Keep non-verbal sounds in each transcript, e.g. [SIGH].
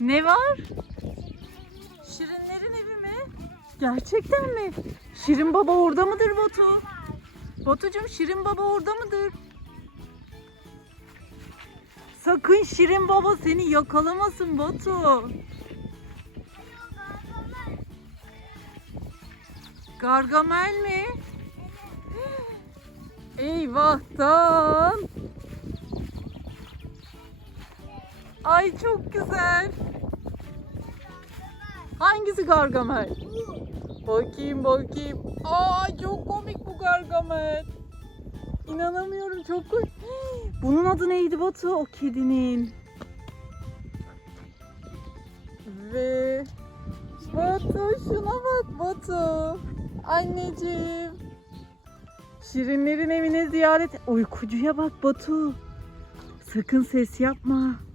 Ne var? Şirinlerin evi mi? Gerçekten mi? Şirin baba orada mıdır Batu? Batucuğum Şirin baba orada mıdır? Sakın Şirin baba seni yakalamasın Batu. Gargamel mi? Eyvahtan. Ay çok güzel. Hangisi Gargamel? Bakayım bakayım. Aa çok komik bu Gargamel. İnanamıyorum çok komik. [GASPS] Bunun adı neydi Batu? O kedinin. Ve Batu şuna bak Batu. Anneciğim. Şirinlerin evine ziyaret. Uykucuya bak Batu. Sakın ses yapma.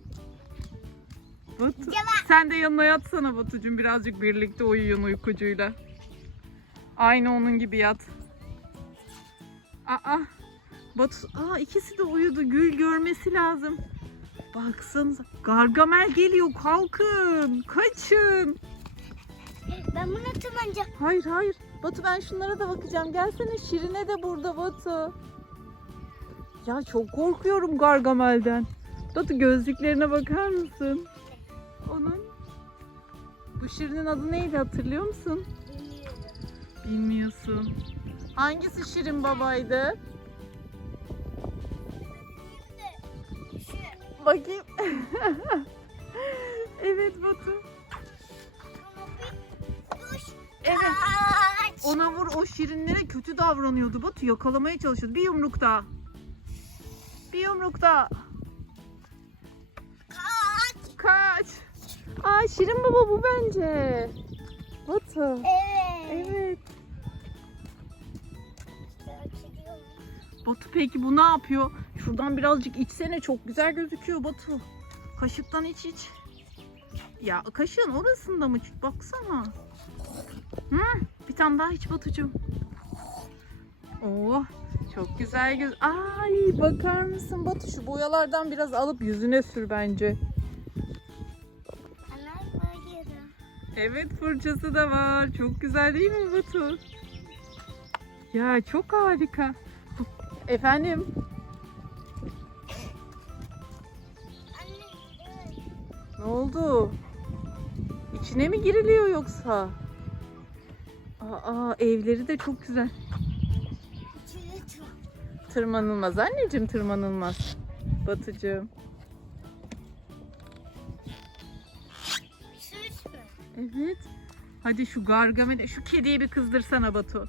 Batu. Sen de yanına yatsana Batucuğum. Birazcık birlikte uyuyun uykucuyla. Aynı onun gibi yat. Aa. Batu, aa ikisi de uyudu. Gül görmesi lazım. Baksanıza. Gargamel geliyor. Kalkın. Kaçın. Ben bunu tırmanacağım. Hayır hayır. Batu ben şunlara da bakacağım. Gelsene Şirine de burada Batu. Ya çok korkuyorum Gargamel'den. Batu gözlüklerine bakar mısın? Onun. Bu Şirin'in adı neydi hatırlıyor musun? Bilmiyorsun. Hangisi Şirin babaydı? Bakayım. [LAUGHS] evet Batu. Evet. Ona vur o şirinlere kötü davranıyordu Batu yakalamaya çalışıyordu. Bir yumruk daha. Bir yumruk daha. Aa Şirin baba bu bence. Batu. Evet. Evet. Batu peki bu ne yapıyor? Şuradan birazcık içsene çok güzel gözüküyor Batu. Kaşıktan iç iç. Ya kaşığın orasında mı? Baksana. Hı, bir tane daha iç Batucuğum. Oh çok güzel göz. Ay bakar mısın Batu şu boyalardan biraz alıp yüzüne sür bence. Evet fırçası da var. Çok güzel değil mi Batu? Ya çok harika. Efendim? Ne oldu? İçine mi giriliyor yoksa? Aa evleri de çok güzel. Tırmanılmaz anneciğim tırmanılmaz. Batıcığım. Evet. Hadi şu gargamel, şu kediyi bir kızdırsana Batu.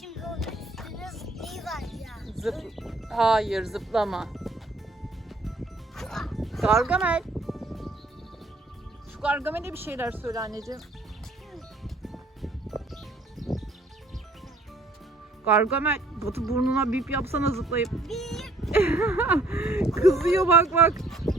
Şimdi onun üstüne zıplayıver ya. Zıp. Hayır zıplama. Gargamel. Şu gargamele bir şeyler söyle anneciğim. Gargamel. Batu burnuna bip yapsana zıplayıp. Bir. [LAUGHS] Kızıyor bak bak.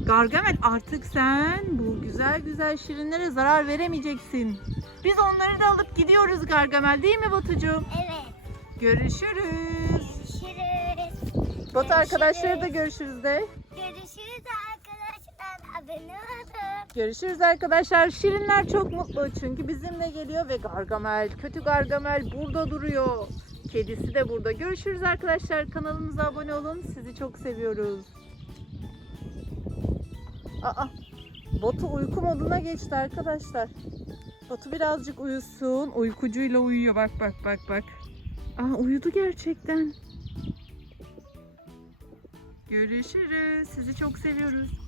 Gargamel artık sen bu güzel güzel şirinlere zarar veremeyeceksin. Biz onları da alıp gidiyoruz Gargamel değil mi Batucuğum? Evet. Görüşürüz. Görüşürüz. Batu arkadaşları da görüşürüz de. Görüşürüz arkadaşlar. Abone olun. Görüşürüz arkadaşlar. Şirinler çok mutlu çünkü bizimle geliyor ve Gargamel, kötü Gargamel burada duruyor. Kedisi de burada. Görüşürüz arkadaşlar. Kanalımıza abone olun. Sizi çok seviyoruz. Aa, Batu uyku moduna geçti arkadaşlar. Batu birazcık uyusun. Uykucuyla uyuyor. Bak bak bak bak. Aa, uyudu gerçekten. Görüşürüz. Sizi çok seviyoruz.